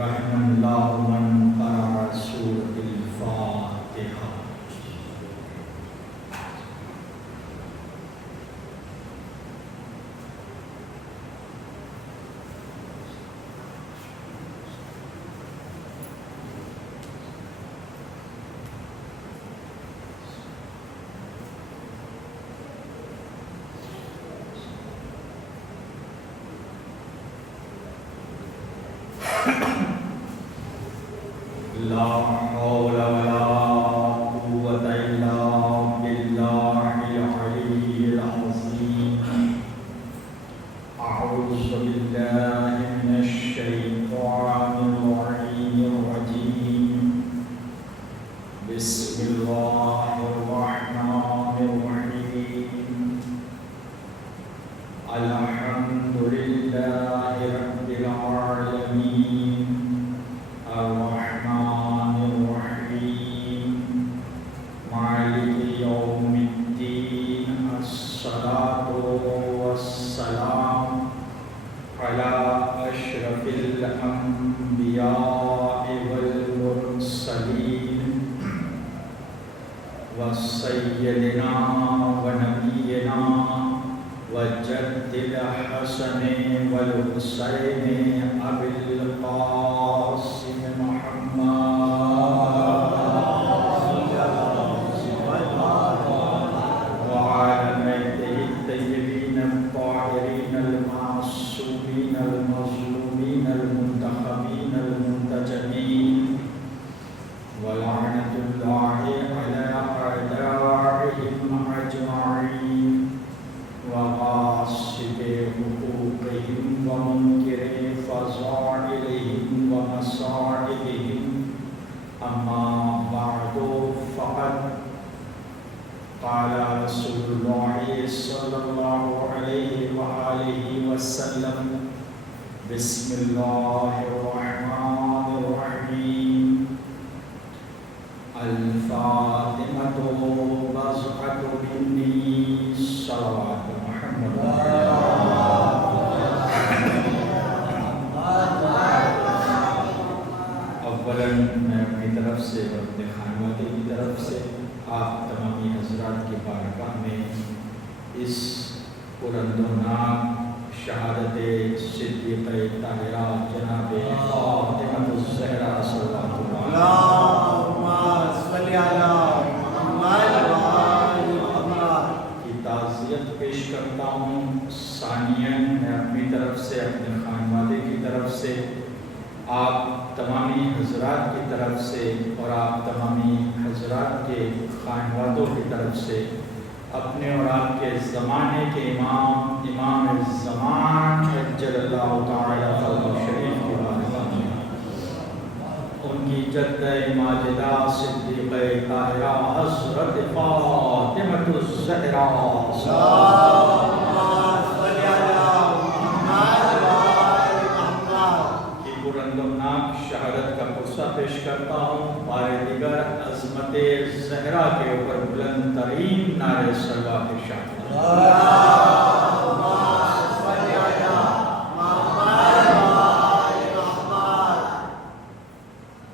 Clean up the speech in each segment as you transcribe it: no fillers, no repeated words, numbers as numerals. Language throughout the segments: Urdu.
رحم اللہ من قرأ سورۃ الفاتحہ۔ لا حول ولا قوة إلا بالله العلي العظيم۔ أعوذ بالله من الشيطان اللعين الرجيم۔ بسم الله الرحمن الرحيم۔ الحمد لله رب العالمين، الرحمن الرحيم، مالك يوم الدين، الصلاة والسلام على أشرف الأنبياء والمرسلين، وسيدنا ونبينا وجد الحسن والحسين أبي القاسم محمد وعلى بيته الطيبين الطاهرين المعصومين المظلومين المنتخبين المنتجبين، ولعنة الله على أعدائهم أجمعين، وغاصب حقوقهم ومنكر فضائلهم ومصائبهم، أما بعد فقد قال رسول الله صلى الله عليه وآله وسلم: بسم الله الرحمن الرحيم، الفاطمة بضعة مني، صلوات محمد۔ اولاً میں اپنی طرف سے اور اپنے خانوادے کی طرف سے آپ تمامی حضرات کی بارگاہ میں اس بلند و نام شہادت صدیقہ طاہرہ جناب فاطمہ الزہرا صلوات اللہ کی تعزیت پیش کرتا ہوں۔ ثانیاً میں اپنی طرف سے، اپنے خانوادے کی طرف سے، آپ تمامی حضرات کی طرف سے اور آپ تمامی حضرات کے خانوادوں کی طرف سے اپنے اور آپ کے زمانے کے امام الزمان عجل اللہ تعالی فرجہ شریف کے بارگاہ میں ان کی جدہ ماجدہ صدیقہ طاہرہ حضرت فاطمہ الزہرا شہادت کا قصہ پیش کرتا ہوں۔ بار دیگر عظمت زہرا کے اوپر بلند ترین نعرے صلوات ارشاد۔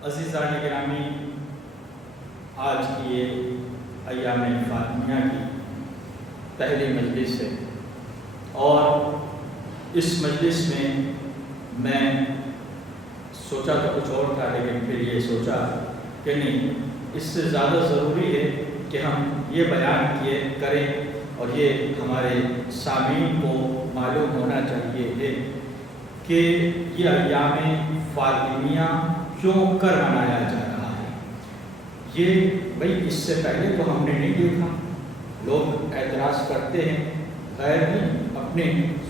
عزیزان گرامی، آج کی یہ ایام فاطمیہ کی پہلی مجلس ہے، اور اس مجلس میں سوچا تو کچھ اور تھا، لیکن پھر یہ سوچا کہ نہیں، اس سے زیادہ ضروری ہے کہ ہم یہ بیان کریں اور یہ ہمارے سامعین کو معلوم ہونا چاہیے ہے کہ یہ ایام فاطمیہ کیوں کر منایا جا رہا ہے۔ یہ بھئی اس سے پہلے تو ہم نے نہیں دیکھا، لوگ اعتراض کرتے ہیں، غیر نہیں اپنے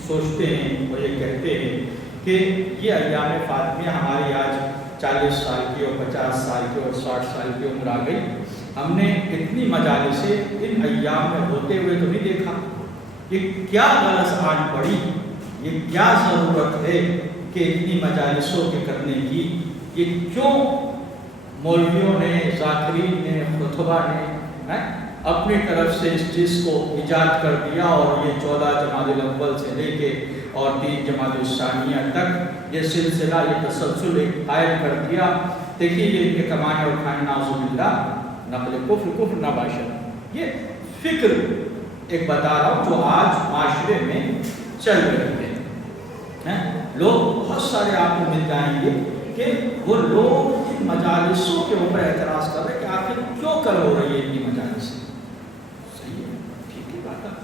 سوچتے ہیں اور یہ کہتے ہیں کہ یہ ایام فاطمیہ ہماری آج 40 سال کی اور 50 سال کی اور 60 سال کی عمر آ گئی، ہم نے اتنی مجالسیں ان ایام میں ہوتے ہوئے تو نہیں دیکھا، یہ کیا غرض آن پڑی، یہ کیا ضرورت ہے کہ اتنی مجالسوں کے کرنے کی، یہ کیوں مولویوں نے، ذاکرین نے، خطبہ نے اپنی طرف سے اس چیز کو ایجاد کر دیا اور یہ 14 جمادی الاول سے لے کے اور 3 جمادی الثانیہ تک یہ سلسلہ، یہ تسلسل قائم کر دیا. دیکھیے یہ ان کے کمانے اور کھانے نعوذ باللہ نقل کفر نباشر، یہ فکر ایک بتا رہا ہوں جو آج معاشرے میں چل رہی ہے. لوگ بہت سارے آپ کو مل جائیں گے کہ وہ لوگ ان مجالسوں کے اوپر اعتراض کر رہے ہیں کہ آخر کیوں کر ہو رہی ہے ان کی مجالس. صحیح ہے، ٹھیک ہے بات ہے.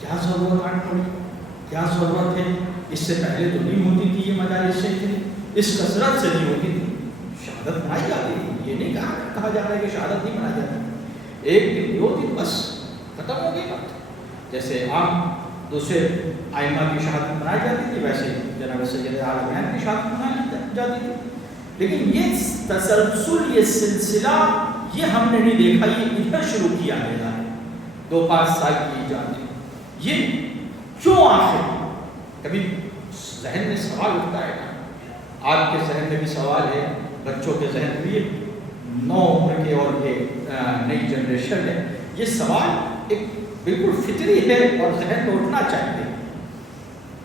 کیا ضرورت آنے پڑی، کیا ضرورت ہے؟ اس سے پہلے تو نہیں ہوتی تھی یہ مجالسیں تھیں، اس کثرت سے نہیں ہوتی تھی. شہادت منائی جاتی تھی، یہ نہیں کہا جا رہا ہے کہ شہادت نہیں منائی جاتی. 1 دن 2 دن بس ختم ہو گئی بات. جیسے عام دوسرے ائمہ کی شہادت منائی جاتی تھی ویسے جناب سید عالمین کی شہادت منائی جاتی تھی. لیکن یہ تسلسل، یہ سلسلہ یہ ہم نے نہیں دیکھا. یہ ادھر شروع کیا گیا ہے 2-5 سال کی ایجاد. یہ کیوں آخر؟ کبھی ذہن میں سوال اٹھتا ہے نا، آپ کے ذہن میں بھی سوال ہے، بچوں کے ذہن میں بھی، نو عمر کے اور یہ نئی جنریشن ہے. یہ سوال ایک بالکل فطری ہے اور ذہن میں اٹھنا چاہیے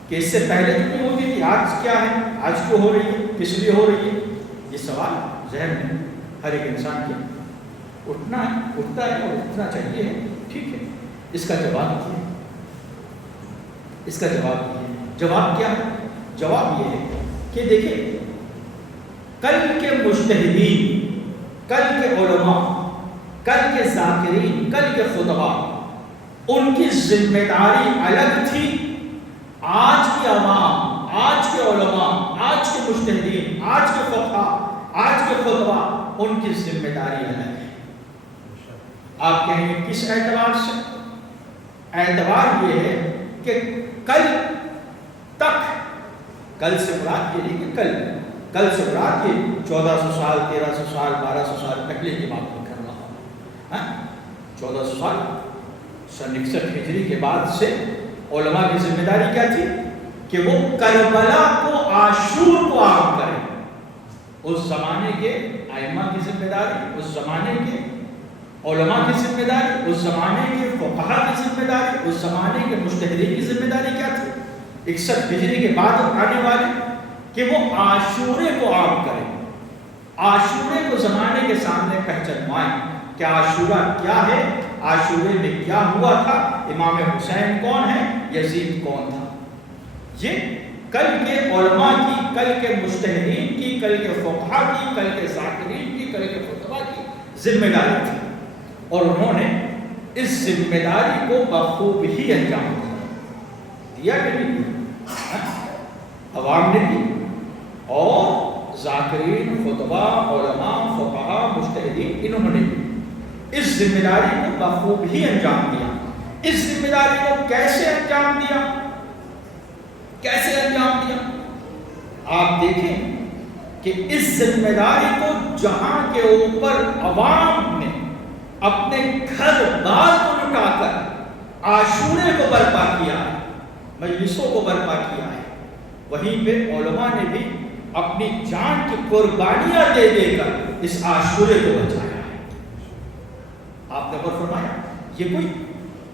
کہ اس سے پہلے تو نہیں ہوتی تھی، آج کیا ہے، آج کیوں ہو رہی ہے، کس لیے ہو رہی ہے. یہ سوال ذہن میں ہر ایک انسان کے اٹھتا ہے اور اٹھنا چاہیے. ٹھیک ہے، اس کا جواب کیا ہے؟ اس کا جواب کیا ہے؟ جواب یہ ہے کہ دیکھیں، کل کے مجتہدین، کل کے علماء، کل کے ذاکرین، کل کے خطباء، ان کی ذمہ داری الگ تھی. آج کی عوام، آج کے علماء، آج کے مجتہدین، آج کے فقہاء، آج کے خطباء، ان کی ذمہ داری الگ ہے. آپ کہیں گے کس اعتبار سے؟ اعتبار یہ ہے کہ کل تک، کل سے مراد یہ نہیں کہ کل سے مراد یہ 1400 سال، 1300 سال، 1200 سال پہلے کی بات نہیں کر رہا ہوں. 1400 سال، 61 ہجری کے بعد سے علماء کی ذمہ داری کیا تھی کہ وہ کربلا کو، عاشور کو عام کریں. اس زمانے کے ائمہ کی ذمہ داری، اس زمانے کے علماء کی ذمہ داری، اس زمانے کے فقہاء کی ذمہ داری، اس زمانے کے مجتہدین کی ذمہ داری کیا تھی 61 ہجری کے بعد آنے والے، کہ وہ عاشورے کو عام کریں. عاشورے کو زمانے کے سامنے پہچانوائیں کہ عاشورہ کیا ہے، عاشورے میں کیا ہوا تھا، امام حسین کون ہے، یزید کون تھا. یہ کل کے علماء کی، کل کے مجتہدین کی، کل کے فقہاء کی، کل کے ذاکرین کی، کل کے خطباء کی ذمہ داری تھی. اور انہوں نے اس ذمہ داری کو بخوب ہی انجام دیا کہ نہیں دیا؟ عوام نے دی، اور ذاکرین، خطباء، علماء، فقہاء، مجتہدین، انہوں نے اس ذمہ داری کو بخوب ہی انجام دیا. اس ذمہ داری کو کیسے انجام دیا؟ کیسے انجام دیا؟ آپ دیکھیں کہ اس ذمہ داری کو جہاں کے اوپر عوام نے اپنے گھر بار کو لٹا کر عاشورے کو برپا کیا ہے، مجلسوں کو برپا کیا ہے، وہیں پہ علماء نے بھی اپنی جان کی قربانیاں دے دے کر اس عاشورے کو بچایا ہے. آپ نے غور فرمایا؟ یہ کوئی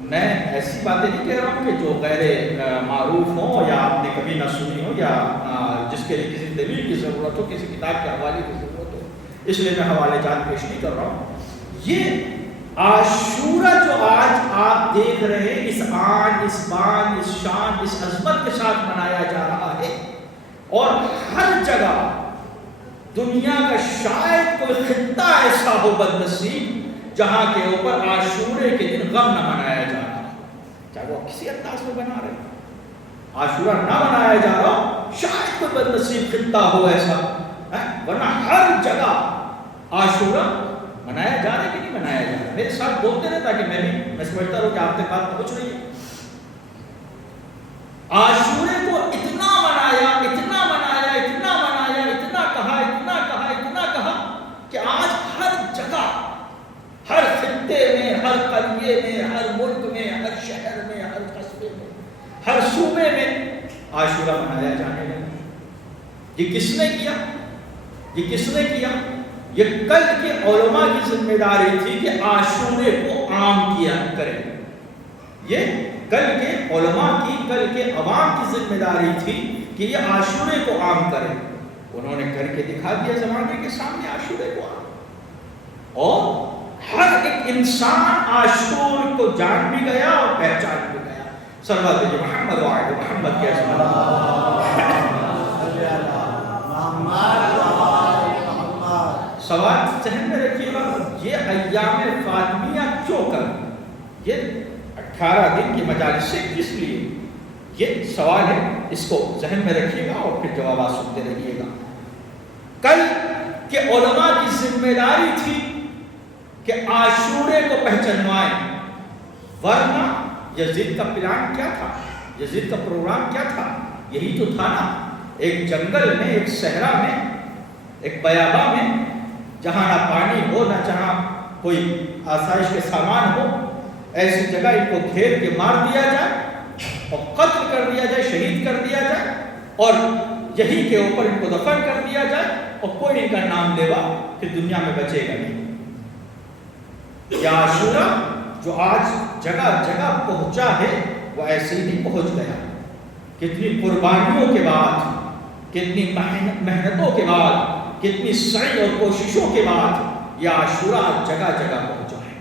میں ایسی باتیں نہیں کہہ رہا ہوں کہ جو غیر معروف ہوں یا آپ نے کبھی نہ سنی ہو یا جس کے لیے کسی دلیل کی ضرورت ہو، کسی کتاب کے حوالے کی ضرورت ہو، اس لیے میں حوالے جات پیش نہیں کر رہا ہوں. یہ عاشورہ جو آج آپ دیکھ رہے ہیں، اس آن، اس بان، اس شان، اس عظمت کے ساتھ منایا جا رہا ہے، اور ہر جگہ دنیا کا شاید کوئی خطہ ایسا ہو بدنصیب جہاں کے اوپر عاشورے کے دن غم نہ منایا جا رہا، چاہے وہ کسی انداز میں بنا رہے. عاشورہ نہ منایا جا رہا، شاید کوئی بدنصیب خطہ ہو ایسا، ورنہ ہر جگہ عاشورہ منایا جا رہا ہے کہ نہیں منایا جا رہا. میرے ساتھ بولتے رہے تاکہ میں سمجھتا رہوں کہ آپ تک بات پہنچ رہی ہے. عاشورے کو اتنا منایا، اتنا منایا، اتنا منایا، اتنا کہا، اتنا کہا، اتنا کہا کہ آج ہر جگہ، ہر خطے میں، ہر قریے میں، ہر ملک میں، ہر شہر میں، ہر قصبے میں، ہر صوبے میں عاشورہ منایا جانے لگا. یہ کس نے کیا؟ یہ کس نے کیا؟ یہ کل کے علماء کی ذمہ داری تھی کہ عاشورے کو عام کیا کریں. یہ کل کے علماء کی، کل کے عوام کی ذمہ داری تھی کہ یہ عاشورے کو عام کریں. انہوں نے کر کے دکھا دیا زمانے کے سامنے عاشورے کو عام. اور ہر ایک انسان عاشور کو جان بھی گیا اور پہچان بھی گیا. صلوات محمد و آل محمد کے سوال ذہن میں رکھیے گا. یہ ایام فاطمیہ کیوں کر، یہ 18 دن کی مجالس سے کس لیے، یہ سوال ہے. اس کو ذہن میں رکھیے گا اور پھر جوابات سنتے رہیے گا. کل کے علماء کی ذمہ داری تھی کہ عاشورے کو پہچنوائیں، ورنہ یزید کا پلان کیا تھا، یزید کا پروگرام کیا تھا؟ یہی تو تھا نا، ایک جنگل میں، ایک صحرا میں، ایک بیاباں میں، جہاں نہ پانی ہو نہ جہاں کوئی آسائش کے سامان ہو، ایسی جگہ ان کو گھیر کے مار دیا جائے اور قتل کر دیا جائے، شہید کر دیا جائے، اور یہی کے اوپر ان کو دفن کر دیا جائے، اور کوئی ان کا نام لیوا کہ دنیا میں بچے گا نہیں. یہ عاشورہ جو آج جگہ جگہ پہنچا ہے وہ ایسے ہی نہیں پہنچ گیا. کتنی قربانیوں کے بعد، کتنی محنتوں کے بعد، کتنی سعی اور کوششوں کے بعد یہ عاشورہ جگہ جگہ پہنچا ہے.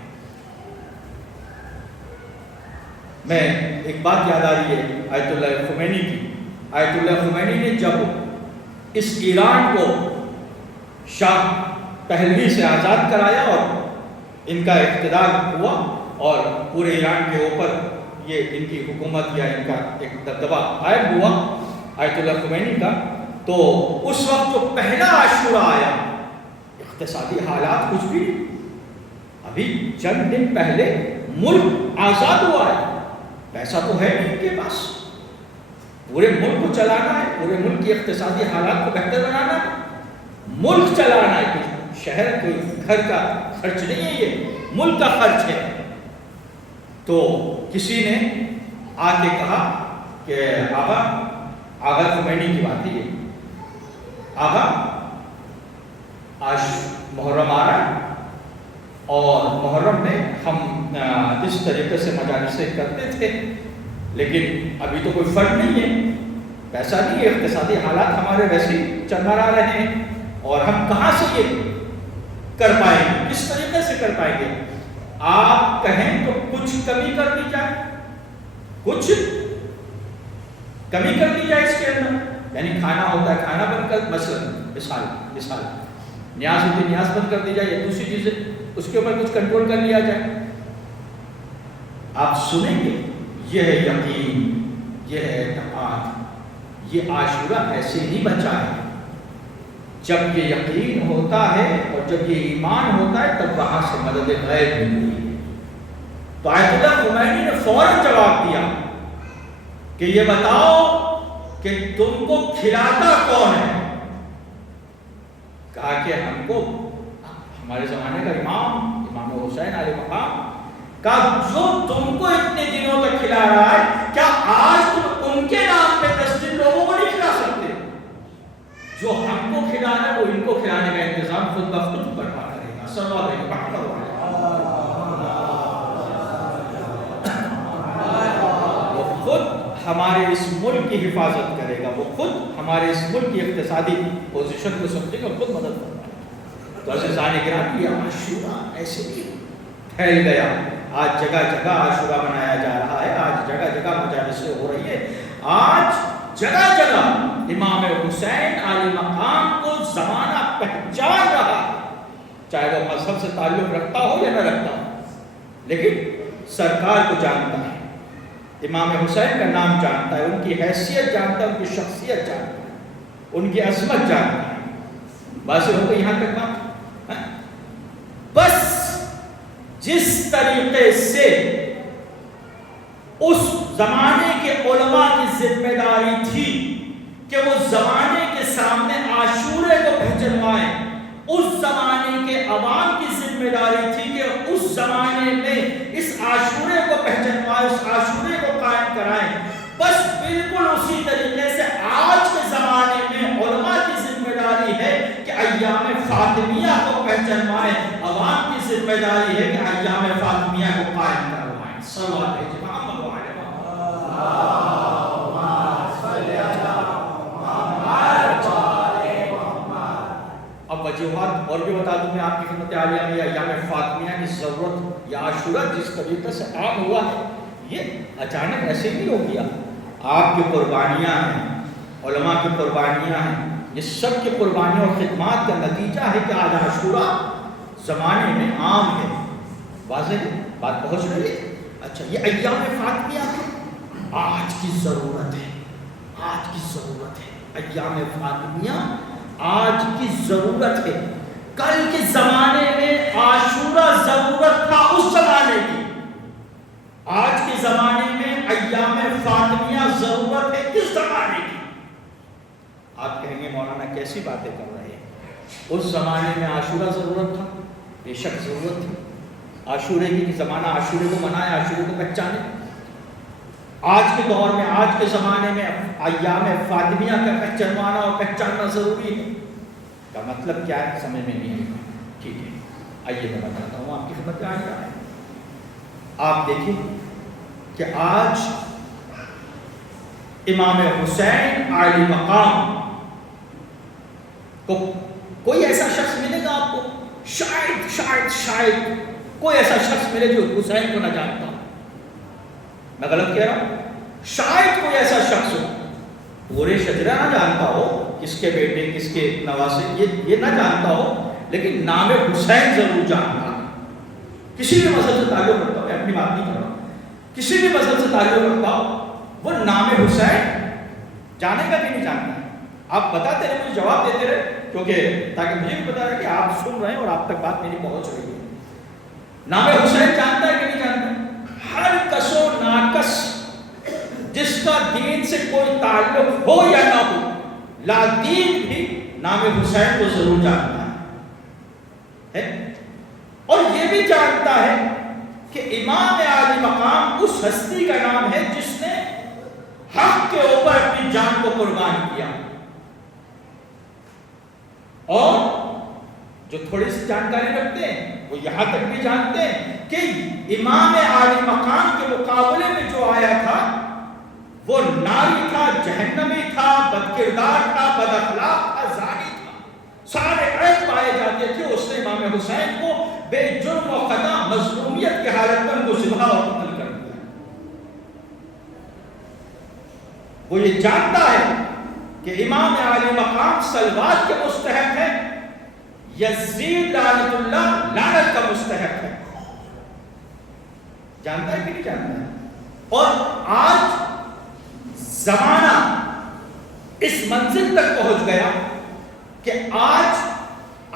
میں ایک بات یاد آ رہی ہے آیت اللہ خمینی کی. آیت اللہ خمینی نے جب اس ایران کو شاہ پہلوی سے آزاد کرایا اور ان کا اقتدار ہوا اور پورے ایران کے اوپر یہ ان کی حکومت یا ان کا ایک دبدبہ قائم ہوا آیت اللہ خمینی کا، تو اس وقت جو پہلا عاشورہ آیا، اقتصادی حالات کچھ بھی نہیں. ابھی چند دن پہلے ملک آزاد ہوا ہے، پیسہ تو ہے نہیں ان کے پاس، پورے ملک کو چلانا ہے، پورے ملک کی اقتصادی حالات کو بہتر بنانا ہے، ملک چلانا ہے. کچھ شہر کوئی گھر کا خرچ نہیں ہے، یہ ملک کا خرچ ہے. تو کسی نے آ کے کہا کہ آغا خمینی کی بات ہے، آغا آج محرم آ رہا ہے اور محرم میں ہم اس طریقے سے مجالسیں کرتے تھے، لیکن ابھی تو کوئی فرق نہیں ہے، پیسہ نہیں ہے، اقتصادی حالات ہمارے ویسے ہی چرمرا رہے ہیں، اور ہم کہاں سے یہ کر پائیں گے، کس طریقے سے کر پائیں گے؟ آپ کہیں تو کچھ کمی کر دی جائے، کچھ کمی کر دی جائے اس کے اندر. یعنی کھانا ہوتا ہے، کھانا بند کر، مثال نیاز ہوتی ہے، نیاز بند کر دی جائے، یا دوسری چیزیں اس کے اوپر کچھ کنٹرول کر لیا جائے. آپ سنیں گے یہ ہے یقین، یہ ہے اعتقاد. یہ عاشورہ ایسے نہیں بچا ہے. جب یہ یقین ہوتا ہے اور جب یہ ایمان ہوتا ہے تب وہاں سے مدد غیب ملتی ہے. تو آیت اللہ خمینی نے فوراً جواب دیا کہ یہ بتاؤ کہ تم کو کھلاتا کون ہے؟ کہا کہ ہم کو ہمارے زمانے کا امام حسین علیہ مقام، کہا جو تم کو اتنے دنوں تک کھلا رہا ہے، کیا آج تم ان کے نام پہ 10 دن لوگوں کو نہیں کھلا سکتے؟ جو ہم کو کھلانا ہے وہ ان کو کھلانے کا انتظام خود بخود برپا کرے گا. صلی اللہ علیہ وسلم. وہ خود ہمارے اس ملک کی حفاظت کرے گا، وہ خود ہمارے اس ملک کی اقتصادی پوزیشن کو سمجھے گا، خود مدد کرے گا. تو عزیزان گرامی، یہ عاشورہ ایسے ہی پھیل گیا. آج جگہ جگہ عاشورہ منایا جا رہا ہے، آج جگہ جگہ مجالسیں ہو رہی ہے، آج جگہ جگہ امام حسین علیہ مقام کو زمانہ پہچان رہا ہے، چاہے وہ مذہب سے تعلق رکھتا ہو یا نہ رکھتا ہو، لیکن سرکار کو جانتا ہے، امام حسین کا نام جانتا ہے، ان کی حیثیت جانتا ہے، ان کی شخصیت جانتا ہے، ان کی عظمت جانتا ہے. بس ہو گئی یہاں تک بات. بس جس طریقے سے اس زمانے کے علماء کی ذمہ داری تھی کہ وہ زمانے کے سامنے عاشورے کو پہچنوائیں، اس زمانے کے عوام کی ذمہ داری تھی کہ اس زمانے میں اس عاشورے کو پہچنوائیں، اس عاشورے کو قائم کرائیں. بس بالکل اسی طریقے سے آج کے زمانے میں علماء کی ذمہ داری ہے کہ ایام فاطمیہ کو پہچنوائیں، عوام کی ذمہ داری ہے کہ ایام فاطمیہ کو قائم کروائیں. صلوات وجوہات اور بھی بتا دوں میں آپ کی خدمت عالیہ میں. ایام فاطمیہ کی ضرورت یا عاشورہ جس طریقے سے عام ہوا ہے یہ اچانک ایسے نہیں ہو گیا. آپ کی قربانیاں ہیں, علماء کی قربانیاں ہیں, یہ سب کی قربانیوں اور خدمات کا نتیجہ ہے کہ آج عاشورہ زمانے میں عام ہے. واضح ہے بات پہنچ رہی ہے. اچھا یہ ایام فاطمیہ آج کی ضرورت ہے, آج کی ضرورت ہے. ایام فاطمیہ آج کی ضرورت ہے. کل کے زمانے میں عاشورہ ضرورت تھا اس زمانے کی, آج کے زمانے میں ایام فاطمیہ ضرورت ہے کس زمانے کی. آپ کہیں گے مولانا کیسی باتیں کر رہے ہیں, اس زمانے میں عاشورہ ضرورت تھا. بے شک ضرورت تھی. عاشورے کی زمانہ عاشورے کو منائے, عاشورے کو پہچانے. آج کے دور میں آج کے زمانے میں ایام فاطمیہ کا پہچانوانا اور پہچاننا ضروری ہے. کا مطلب کیا ہے سمجھ میں نہیں آئے گا. ٹھیک ہے آئیے میں بتاتا ہوں آپ کی خدمت میں. آئیے آپ دیکھیں کہ آج امام حسین عالی مقام کو کوئی ایسا شخص ملے گا آپ کو, شاید کوئی ایسا شخص ملے جو حسین کو نہ جانتا ہو. میں غلط کہہ رہا ہوں؟ شاید کوئی ایسا شخص ہو پورے شجرہ نہ جانتا ہو, کس کے بیٹے کس کے نواسے یہ نہ جانتا ہو, لیکن نام حسین ضرور جانتا ہے. کسی بھی مذہب سے تعلق رکھتا ہو, میں اپنی بات نہیں کر رہا ہوں, کسی بھی مذہب سے تعلق رکھتا ہو وہ نام حسین جانے کا بھی نہیں جانتا ہے. آپ بتاتے رہے, مجھے جواب دیتے رہے, کیونکہ تاکہ مجھے بھی پتا رہے کہ آپ سن رہے ہیں اور آپ تک بات میری پہنچ رہی ہے. نام حسین جانتا ہے کہ نہیں جانتا؟ ہر کس و ناکس جس کا دین سے کوئی تعلق ہو یا نہ ہو, لا دین بھی نام حسین کو ضرور جانتا ہے. اور یہ بھی جانتا ہے کہ امام عالی مقام اس ہستی کا نام ہے جس نے حق کے اوپر اپنی جان کو قربان کیا. اور جو تھوڑی سی جانکاری رکھتے ہیں وہ یہاں تک بھی جانتے ہیں کہ امام عالی مقام کے مقابلے میں جو آیا تھا وہ ناری تھا, جہنمی تھا, بدکردار تھا, بد اخلاق تھا, زانی تھا, سارے عیب پائے جاتے تھے. اس نے امام حسین کو بے جرم و خطا مظلومیت کی حالت میں ان کو ذبح اور قتل کر دیا. وہ یہ جانتا ہے کہ امام عالی مقام سلوات کے مستحق ہے, یزید لعنت اللہ لعنت کا مستحق ہے. جانتا ہے کہ نہیں جانتا ہے؟ اور آج زمانہ اس منزل تک پہنچ گیا کہ آج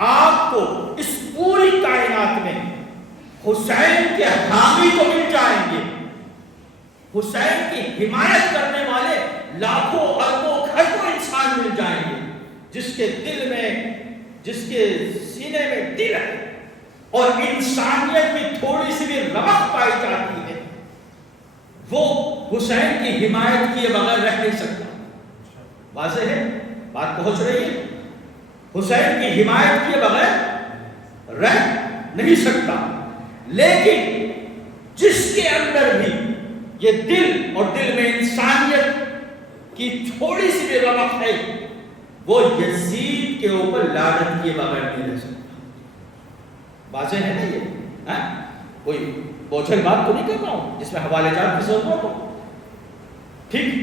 آپ کو اس پوری کائنات میں حسین کے حامی تو مل جائیں گے, حسین کی حمایت کرنے والے لاکھوں اربوں کھربوں انسان مل جائیں گے, جس کے دل میں, جس کے سینے میں دل ہے اور انسانیت کی تھوڑی سی بھی رمق پائی جاتی ہے, وہ حسین کی حمایت کیے بغیر رہ نہیں سکتا. واضح ہے بات پہنچ رہی ہے؟ حسین کی حمایت کیے بغیر رہ نہیں سکتا. لیکن جس کے اندر بھی یہ دل اور دل میں انسانیت کی تھوڑی سی بھی رمق ہے, وہ یزید کے اوپر لعنت کیے بغیر نہیں رہ سکتا. واضح ہے نا یہ؟ کوئی بوجھل بات تو نہیں کر رہا ہوں جس میں حوالے جات کی ضرورت ہو. ٹھیک,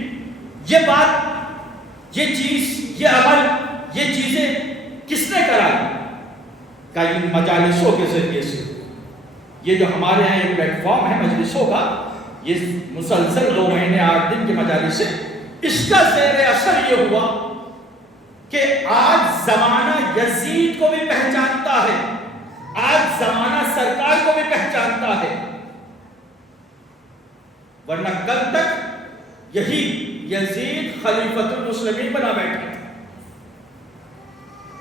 یہ بات, یہ چیز, یہ عمل, یہ چیزیں کس نے کرائی؟ کہ ان مجالسوں کے ذریعے سے. یہ جو ہمارے یہاں ایک پلیٹ فارم ہے مجلسوں کا, یہ مسلسل 2 مہینے 8 دن کے مجالس ہے, اس کا زیر اثر یہ ہوا کہ آج زمانہ یزید کو بھی پہچانتا ہے, آج زمانہ سرکار کو بھی پہچانتا ہے, ورنہ کل تک یہی یزید خلیفۃ المسلمین بنا بیٹھا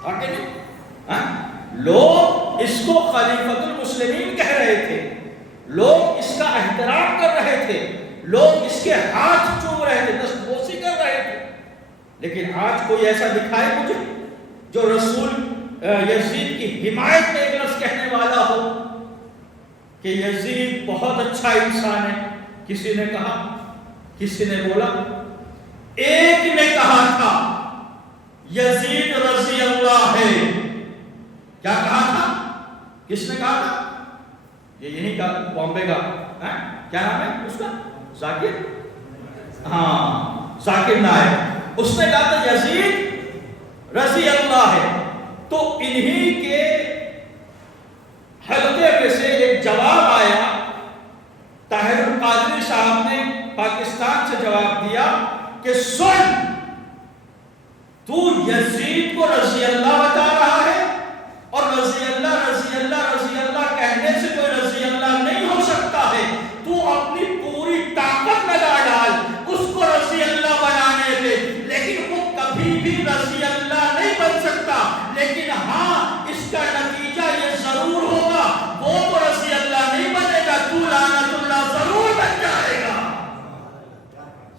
تھا کہ نہیں؟ لوگ اس کو خلیفۃ المسلمین کہہ رہے تھے, لوگ اس کا احترام کر رہے تھے, لوگ اس کے ہاتھ چوم رہے تھے, دستبوسی کر رہے تھے. لیکن آج کوئی ایسا دکھائے مجھے جو رسول یزید کی حمایت میں ایک لفظ کہنے والا ہو کہ یزید بہت اچھا انسان ہے. کسی نے کہا, کسی نے بولا, ایک نے کہا تھا یزید رضی اللہ ہے, کیا کہا تھا؟ کس نے کہا تھا؟ یہ یہیں کا بامبے کا کیا نام ہے اس کا؟ ذاکر، ہاں ذاکر نائک، اس نے کہا تھا یزید رضی اللہ ہے. تو انہی کے حلقے میں سے ایک جواب آیا، طاہر القادری صاحب نے پاکستان سے جواب دیا کہ سن، تو یزید کو رضی اللہ بتا رہا ہے، اور رضی اللہ رضی اللہ رضی اللہ کہنے سے کوئی رضی اللہ نہیں ہو سکتا ہے. تو اپنی پوری طاقت لگا ڈال اس کو رضی اللہ بنانے پہ، لیکن وہ کبھی بھی رضی اللہ نہیں بن سکتا. لیکن ہاں اس کا نتیجہ یہ ضرور ہوگا، وہ تو رضی اللہ نہیں بنے گا، تو لعنت اللہ ضرور بن جائے گا.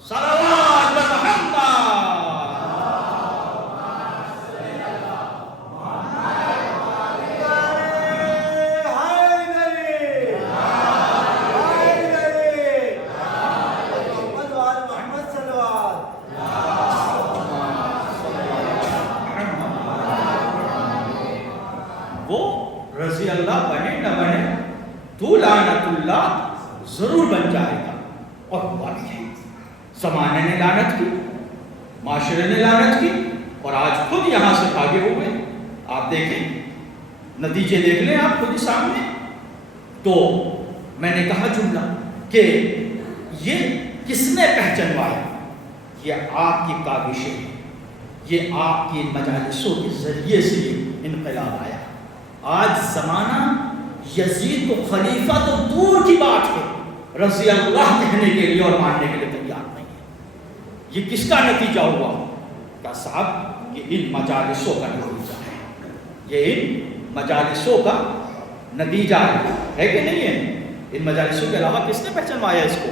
صلوات محمد. رضی اللہ بنے نہ بنے تو لعنت اللہ ضرور بن جائے گا. اور ہوا بھی ہے، زمانے نے لعنت کی، معاشرے نے لعنت کی، اور آج خود یہاں سے بھاگے ہوئے. آپ دیکھیں، نتیجے دیکھ لیں آپ خود ہی سامنے. تو میں نے کہا جملہ کہ یہ کس نے پہچنوایا؟ یہ آپ کی کاوشیں، یہ آپ کی مجالسوں کے ذریعے سے یہ انقلاب آیا. آج زمانہ یزید کو خلیفہ تو دور کی بات ہے، رضی اللہ کہنے کے لیے اور ماننے کے لیے تیار نہیں ہے. یہ کس کا نتیجہ ہوا؟ کہ صاحب یہ ان مجالسوں کا نتیجہ ہے، یہ ان مجالسوں کا نتیجہ ہے کہ نہیں ہے؟ ان مجالسوں کے علاوہ کس نے پہچنوایا اس کو؟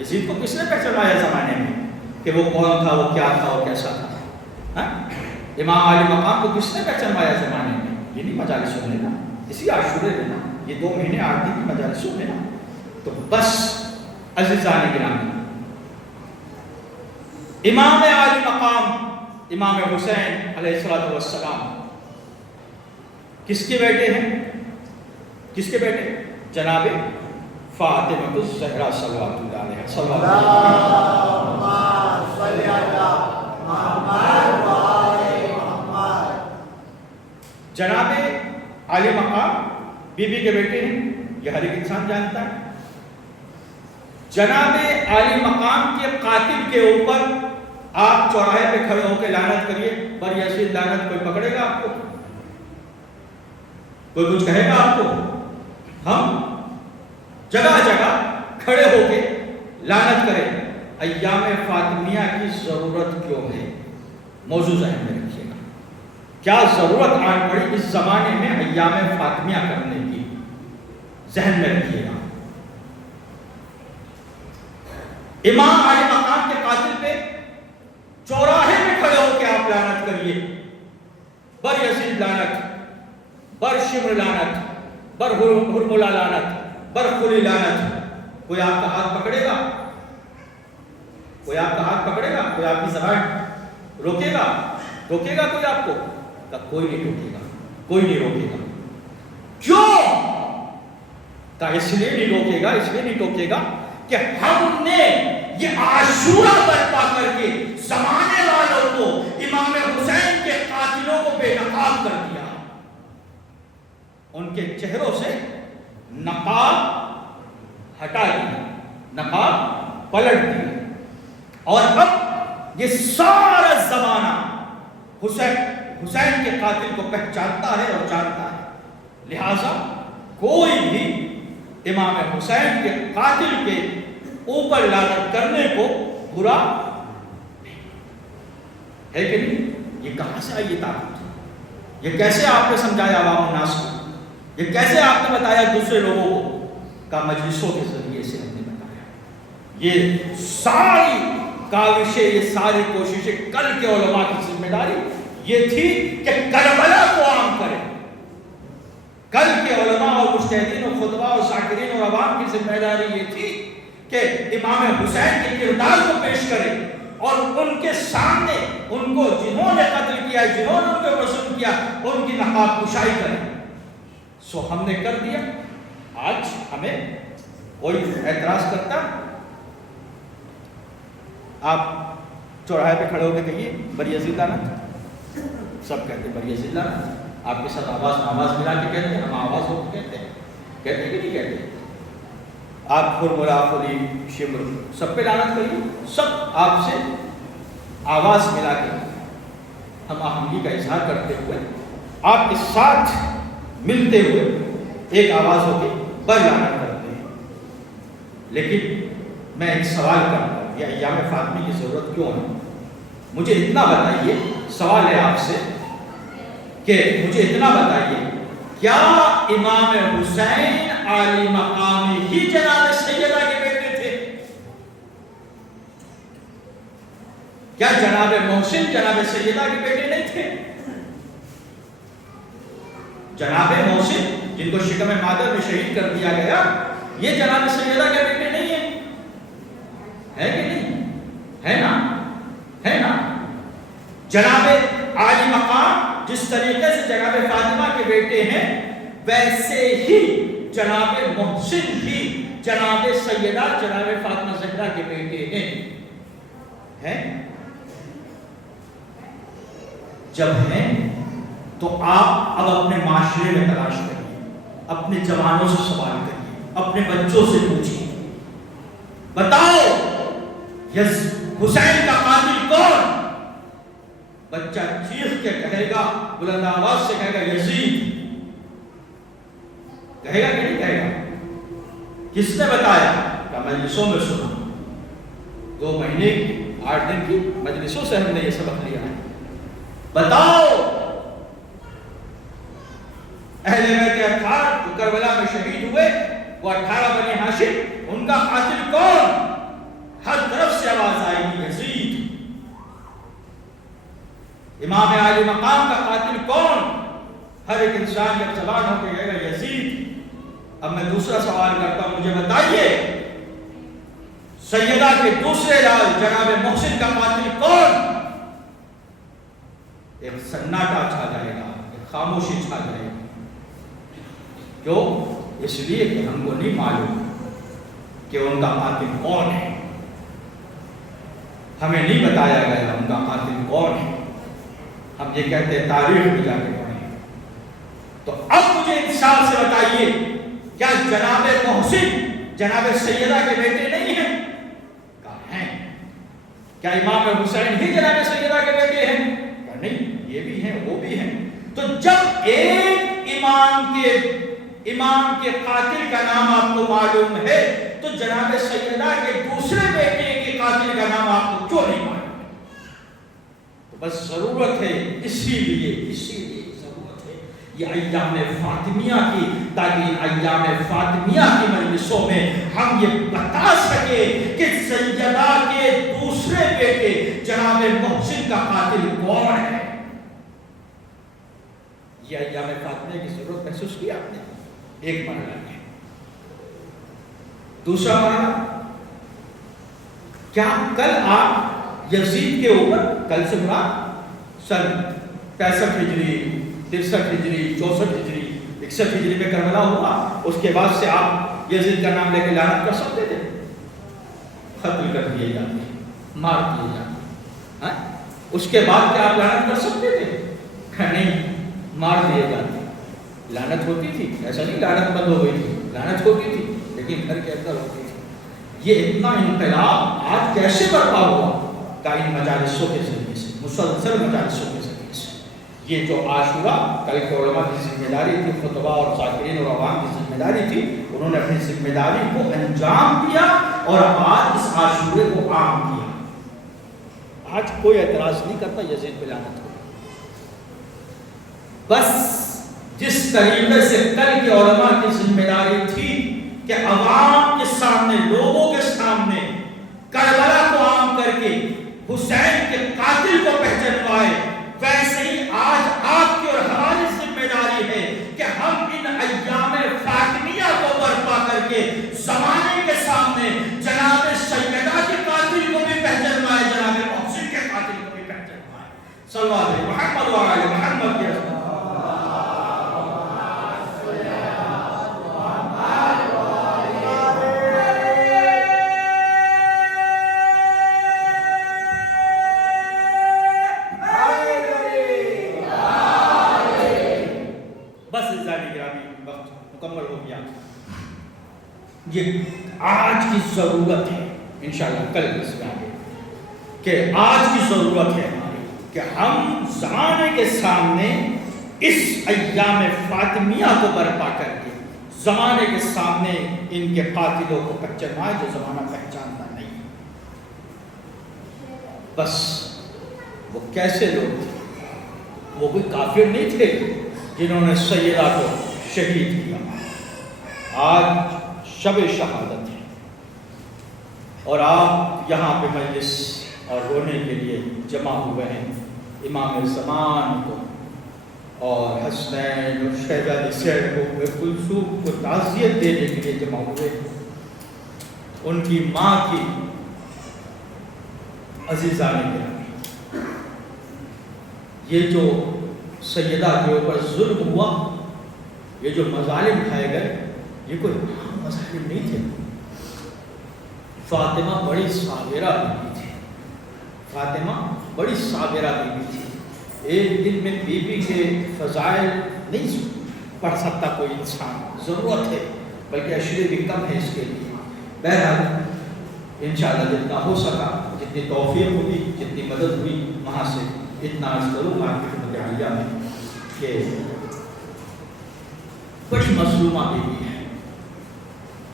یزید کو کس نے پہچنوایا زمانے میں کہ وہ کون تھا، وہ کیا تھا، وہ کیسا تھا؟ امام علی مقام کو کس نے پہچنوایا زمانے میں؟ یہ نہیں مجالسوں میں نا، اسی عاشورے میں نا، یہ 2 مہینے 8 دن کی مجالسوں میں نا. تو بس عزیزان گرامی، امام علی مقام امام حسین علیہ السلام کس کے بیٹے ہیں؟ کس کے بیٹے؟ جناب فاطمہ الزہرا صلوات اللہ علیہا. صلوات جناب علی مقام بی بی کے بیٹے ہیں، یہ ہر ایک انسان جانتا ہے. جناب علی مقام کے قاتل کے اوپر آپ چوراہے پہ کھڑے ہو کے لعنت کریے، پر یزید لعنت کوئی پکڑے گا آپ کو؟ کوئی کچھ کہے گا آپ کو؟ ہم جگہ جگہ کھڑے ہو کے لعنت کریں. ایام فاطمیہ کی ضرورت کیوں ہے؟ موضوع ذہن میں رکھیے گا. کیا ضرورت آن پڑی اس زمانے میں ایام فاطمیہ کرنے کی؟ ذہن میں رکھیے گا. امام علی مقام کے قاتل پہ چوراہے میں کھڑے ہو کے آپ لعنت کریے، بر یزید لعنت، بر شمر لعنت، بر ہرملہ لعنت، بر خلی لعنت. کوئی آپ کا ہاتھ پکڑے گا؟ کوئی آپ کا ہاتھ پکڑے گا؟ کوئی آپ کی زبان روکے گا؟ روکے گا کوئی آپ کو؟ کوئی نہیں روکے گا، کوئی نہیں روکے گا. کیوں؟ اس لیے نہیں روکے گا، اس لیے نہیں روکے گا کہ ہم نے یہ عاشورہ برپا کر کے زمانے والوں کو، امام حسین کے قاتلوں کو بے نقاب کر دیا. ان کے چہروں سے نقاب ہٹا دیا، نقاب پلٹ دیا، اور اب یہ سارا زمانہ حسین کے قاتل کو پہچانتا ہے اور جانتا ہے. لہذا کوئی بھی امام حسین کے قاتل کے اوپر لعنت کرنے کو برا ہے کہ نہیں؟ یہ کہاں سے آئی یہ طاقت؟ یہ کیسے آپ نے سمجھایا عوام الناس کو؟ یہ کیسے آپ نے بتایا دوسرے لوگوں کو؟ کا مجلسوں کے ذریعے سے ہم نے بتایا. یہ ساری کاوشیں، یہ ساری کوششیں، کل کے علماء کی ذمہ داری یہ تھی کہ کربلا کو عام کریں. کل کے علماء اور مجتہدین اور خطبہ اور ذاکرین اور عوام کی ذمہ داری یہ تھی کہ امام حسین کے کردار کو پیش کریں، اور ان کے سامنے ان کو جنہوں نے قتل کیا کیا ہے، جنہوں نے ان کے اوپر ظلم کیا ان کی نقاب کشائی کریں. سو ہم نے کر دیا. آج ہمیں کوئی اعتراض کرتا؟ آپ چوراہے پہ کھڑے ہو کے کہیے بری عزیز لعنت، سب کہتے ہیں بری عزیز لعنت. آپ کے ساتھ آواز ملا کے کہتے ہیں، ہم آواز ہو کے کہتے ہیں کہ نہیں کہتے. آپ فرملا فلی شمر سب پہ لعنت کریے، سب آپ سے آواز ملا کے ہم آہنگی کا اظہار کرتے ہوئے آپ کے ساتھ ملتے ہوئے ایک آواز ہو کے بر لعنت کرتے ہیں. لیکن میں ایک سوال کرتا ہوں، یہ ایام فاطمی کی ضرورت کیوں ہے؟ مجھے اتنا بتائیے، سوال ہے آپ سے کہ مجھے اتنا بتائیے، کیا امام حسین عالی مقامی ہی جناب سیدہ کے بیٹے تھے؟ کیا جناب محسن جناب سیدہ کے بیٹے نہیں تھے؟ جناب محسن جن کو شکم مادر میں شہید کر دیا گیا، یہ جناب سیدہ کے بیٹے نہیں ہیں؟ ہے کہ نہیں؟ ہے نا؟ ہے نا؟ جناب عالی مقام جس طریقے سے جناب فاطمہ کے بیٹے ہیں، ویسے ہی جناب محسن بھی جناب سیدہ جناب فاطمہ زہرا کے بیٹے ہیں؟ جب ہیں تو آپ اب اپنے معاشرے میں تلاش کریے، اپنے جوانوں سے سوال کریے، اپنے بچوں سے پوچھیے، بتاؤ حسین کا قاتل کون؟ بچہ چیخ کے کہے گا، بلند آواز سے کہے گا یزید. کہے گا کہ نہیں کہے گا؟ کس نے بتایا؟ کہ مجلسوں میں سنا، 2 مہینے 8 دن کی مجلسوں سے ہم نے یہ سبق لیا ہے. بتاؤ اہل بیت اطہار جو کربلا میں شہید ہوئے، وہ 18 بنی ہاشم، ان کا قاتل کون؟ ہر طرف سے آواز آئے گی یزید. امام عالی مقام کا قاتل کون؟ ہر ایک انسان جب زبان ہو کے کہے گا یزید. اب میں دوسرا سوال کرتا ہوں، مجھے بتائیے سیدہ کے دوسرے لال جناب محسن کا قاتل کون؟ ایک سناٹا چھا جائے گا، ایک خاموشی چھا جائے گی. کیوں؟ اس لیے کہ ہم کو نہیں معلوم کہ ان کا قاتل کون ہے. ہمیں نہیں بتایا گیا ان کا قاتل کون ہے. ہم یہ کہتے ہیں تاریخ میں جا کے پڑھیں. تو اب مجھے انصاف سے بتائیے، کیا جناب محسن جناب سیدہ کے بیٹے نہیں ہیں؟ کہا ہیں. کیا امام حسین ہی جناب سیدہ کے بیٹے ہیں؟ کہا نہیں، یہ بھی ہیں وہ بھی ہیں. تو جب ایک امام کے قاتل کا نام آپ کو معلوم ہے، تو جناب سیدہ کے دوسرے بیٹے کے قاتل کا نام آپ کو کیوں نہیں معلوم؟ بس ضرورت ہے، اسی لیے ضرورت ہے یہ ایام فاطمیہ کی، تاکہ ایام فاطمیہ کی مجلسوں میں ہم یہ بتا سکے کہ سیدہ کے دوسرے بیٹے جناب محسن کا قاتل کون ہے. یہ ایام فاطمیہ کی ضرورت محسوس کی آپ نے؟ ایک مرحلہ ہے. دوسرا مرحلہ، کیا کل آپ یزید کے اوپر، کل سے مراد سن 65 ہجری 63 ہجری 64 ہجری 61 ہجری میں کربلا ہوا، اس کے بعد سے آپ یزید کا نام لے کے لعنت کر سکتے تھے؟ قتل کر دیے جاتے، مار دیے جاتے. اس کے بعد کیا آپ لعنت کر سکتے تھے؟ نہیں، مار دیے جاتے. لعنت ہوتی تھی، ایسا نہیں لعنت بند ہو گئی تھی، لعنت ہوتی تھی لیکن گھر کے اندر ہوتی تھی. یہ اتنا انقلاب آج کیسے برپا ہوا؟ کہ ان مجالسوں کے ذریعے سے، مسلسل مجالسوں کے ذریعے سے. یہ جو عاشورہ کل کے علماء کی ذمہ داری تھی، خطبہ اور ذاکرین اور عوام کی ذمہ داری تھی، انہوں نے اپنی ذمہ داری کو انجام دیا اور آج اس عاشورے کو عام کیا. آج کوئی اعتراض نہیں کرتا یزید پہ لعنت ہو. بس جس طریقے سے کل کے علماء کی ذمہ داری تھی کہ عوام کے سامنے، لوگوں کے سامنے کربلا کو عام کر کے حسین کے قاتل کو پہچانوائے، ویسے ہی آج آپ کی اور ہماری ذمہ داری ہے کہ ہم ان ایام فاطمیہ کو برپا کر کے زمانے کے سامنے جناب سیدہ کے قاتل کو بھی پہچانوائے، جناب محسن کے قاتل کو بھی پہچانوائے. صلوات محمد و آل محمد کے مکمل ہو گیا. یہ آج کی ضرورت ہے انشاءاللہ کل اس میں آگے کہ آج کی ضرورت ہے کہ ہم زمانے کے سامنے اس ایام فاطمیہ کو برپا کر کے زمانے کے سامنے ان کے قاتلوں کو پہچانائیں جو زمانہ پہچانتا نہیں. بس وہ کیسے لوگ تھے؟ وہ کوئی کافر نہیں تھے جنہوں نے سیدہ کو شہید کیا. آج شب شہادت ہے اور آپ یہاں پہ مجلس اور رونے کے لیے جمع ہوئے ہیں. امام زمان کو اور حسنین اور شہزادی سید کو کلثوم کو تعزیت دینے کے لیے جمع ہوئے. ان کی ماں کی عزیزان گرامی، یہ جو سیدہ کے اوپر ظلم ہوا، یہ جو مظالم کھائے گئے، یہ کوئی مظالم نہیں تھے. فاطمہ بڑی صابرہ بیوی تھی. فاطمہ بڑی صابرہ بیوی تھی. ایک دن میں بیوی کے فضائل نہیں پڑھ سکتا کوئی انسان، ضرورت ہے، بلکہ اشرے بھی کم ہے اس کے لیے. بہرحال انشاءاللہ جتنا ہو سکا، جتنی توفیق ہوئی، جتنی مدد ہوئی، وہاں سے اتنا عرض کروں آپ کی خدمت عالیہ میں کہ بڑی مظلومہ بیوی ہے.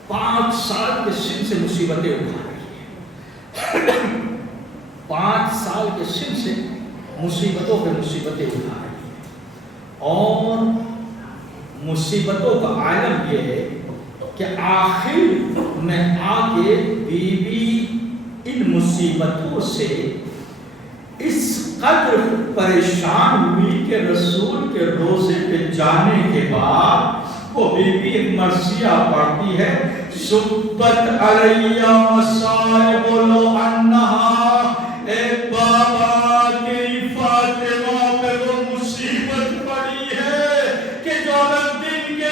5 سال کے سن سے مصیبتیں اٹھا رہی ہے. 5 سال کے سن سے مصیبتوں پہ مصیبتیں اٹھا رہی ہے. اور مصیبتوں کا عالم یہ ہے کہ آخر میں آ کے بیوی ان مصیبتوں سے اس قدر پریشان ہوئی کہ رسول کے روزے پہ جانے کے بعد وہ بیوی ایک مرثیہ پڑھتی ہے، سبت علیہ مصائب لو انہا، اے بابا تیری فاطمہ پہ وہ مصیبت پڑی ہے کہ جو دن کے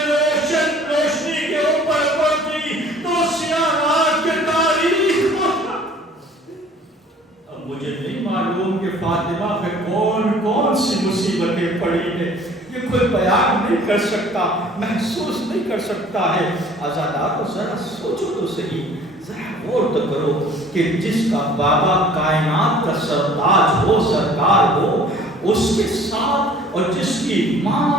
روشنی کے اوپر پڑتی تو سیاہ رات کے تاریخ ہوتا. اب مجھے نہیں معلوم کہ فاطمہ پہ کون سی مصیبتیں پڑی ہیں، یہ کوئی بیان نہیں کر سکتا، محسوس نہیں کر سکتا ہے. آزادار کو ذرا سوچو تو صحیح، ذرا غور تو کرو کہ جس کا بابا کائنات کا سرتاج ہو، سرکار ہو، اس کے ساتھ، اور جس کی ماں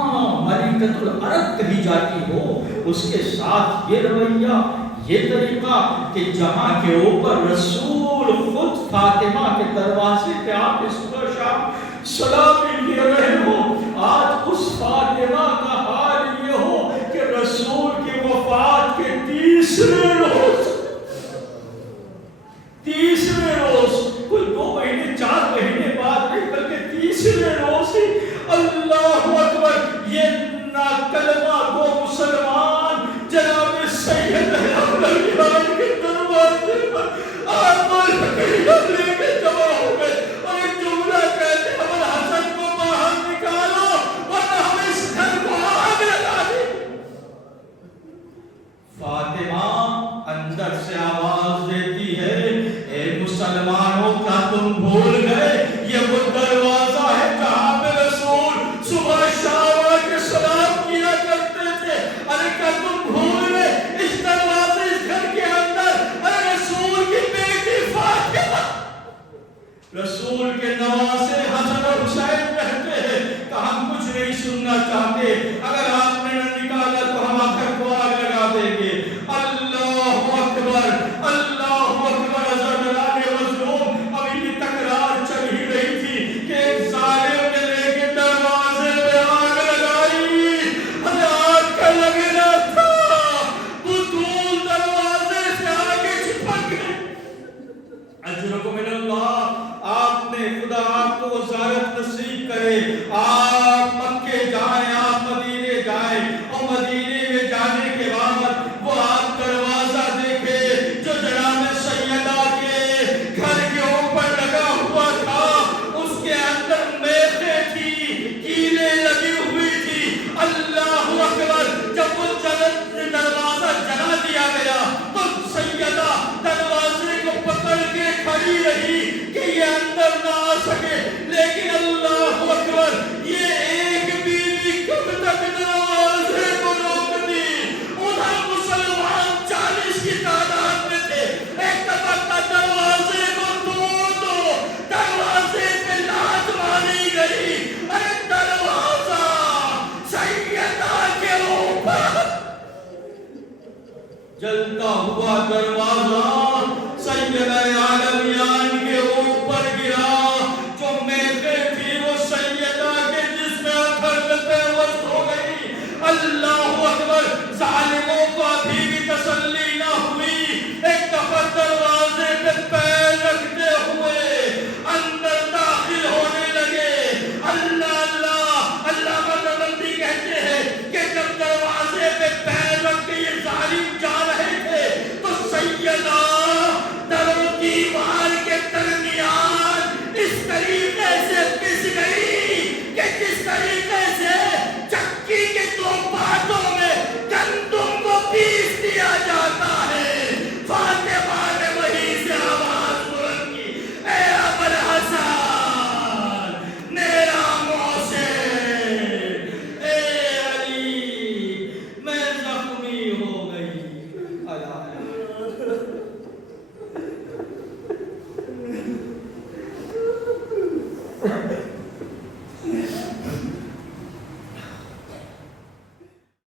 ملکۃ العرب کہی جاتی ہو، اس کے ساتھ یہ رویہ، یہ طریقہ کہ جہاں کے اوپر رسول خود فاطمہ کے دروازے پہ آپ اس کو شام سلامی لے رہے ہو. آج اس فاطمہ کا حال یہ ہو کہ رسول کی وفات کے تیسرے روز کوئی 2 مہینے 4 مہینے بعد نہیں بلکہ تیسرے روز ہی اللہ اکبر یہ کلمہ گو مسلمان جناب سید احمد کے دروازے پر آمال لے کے جمع ہو گئے اور ایک جملہ کہتے ہیں حسن کو باہر نکالو ورنہ ہم اس گھر کو آگ لگا دیں. فاطمہ اندر سے آواز دیتی ہے، اے مسلمانوں کیا تم بھول گئے یہ وہ دروازہ ہے جہاں پہ رسول صبح شام کے سلام کیا کرتے تھے. ارے کیا تم بھول گئے اس دروازے اس گھر کے اندر رسول کی بیٹی فاطمہ، رسول کے نواسے حسن اور حسین کہتے ہیں کہ ہم کچھ نہیں سننا چاہتے، اگر آپ نے نہ نکالا تو ہم آخر کو آگ لگا دیں گے. اللہ اکبر، اللہ اکبر. عزیزان مظلوم ابھی بھی تکرار چل ہی رہی تھی کہ ایک ظالم نے لے کے دروازے پہ آگ لگائی. آگ کا لگنا تھا، بطول دروازے سے آگے چھپک گئے. اجرکم من اللہ، آپ نے خدا آپ کو وزارت نصیب کرے، آپ مکے جائیں، آپ مدینے جائیں، اور مدینے میں جانے کے بعد وہ آپ دروازہ دیکھے جو جناب سیدہ کے گھر کے اوپر لگا ہوا تھا، اس کے اندر میں ہوا دروازہ